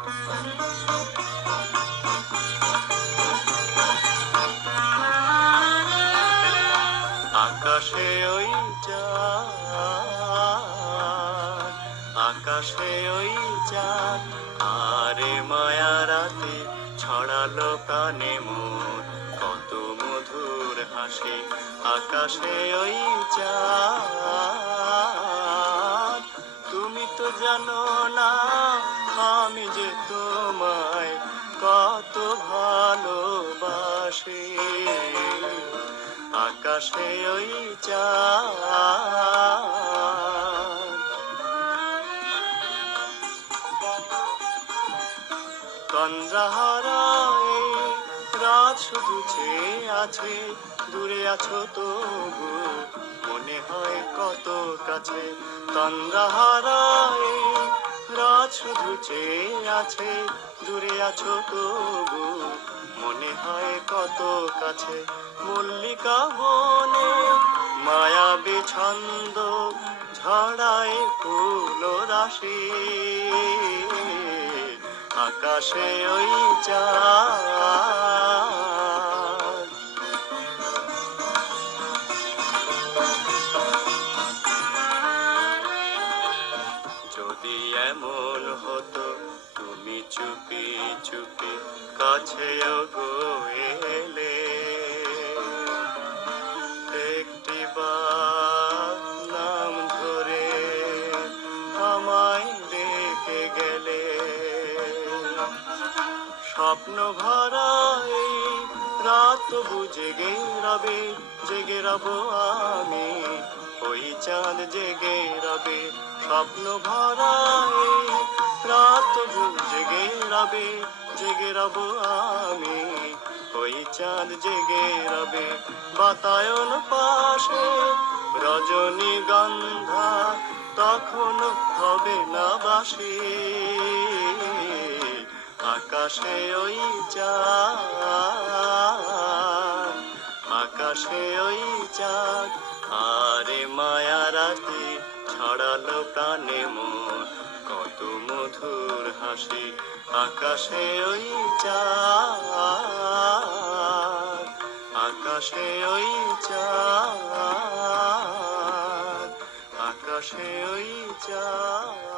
আকাশে ওই চাঁদ, আকাশে ওই চাঁদ, আরে মায়া রাতে ছড়ালো প্রাণে মোর কত মধুর হাসি। আকাশে ওই চাঁদ, তুমি তো জানো না আমি যে তোমায় কত ভালোবাসি। আকাশে ওই চাঁদ, তন্দ্রাহারা এই রাত শুধু চেয়ে আছে, দূরে আছো তবু মনে হয় কত কাছে। তন্দ্রাহারা এই রাত শুধু চেয়ে আছে, দূরে আছো তবু মনে হয় কত কাছে। মল্লিকা বনে মায়াবী ছন্দ ঝড়ায় ফুল রাশি। আকাশে ওই চাঁদ, যদি এমন হতো তুমি চুপি চুপি কাছে ওগো এলে, একটিবার নাম ধরে আমায় ডেকে গেলে, স্বপ্ন ভরা এই রাত জেগে রবে, জেগে রব আমি ওই চাঁদ জেগে রবে। স্বপ্ন ভরা এই রাত জেগে রবে, জেগে রব আমি ওই চাঁদ জেগে রবে। বাতায়ন পাশে রজনীগন্ধা তখন হবে না বাসি। আকাশে ওই চাঁদ, আকাশে ওই চাঁদ, আরে মায়া রাতে ছড়ালো প্রাণে মোর কত মধুর হাসি। আকাশে ওই চাঁদ, আকাশে ওই চাঁদ, আকাশে ওই চাঁদ।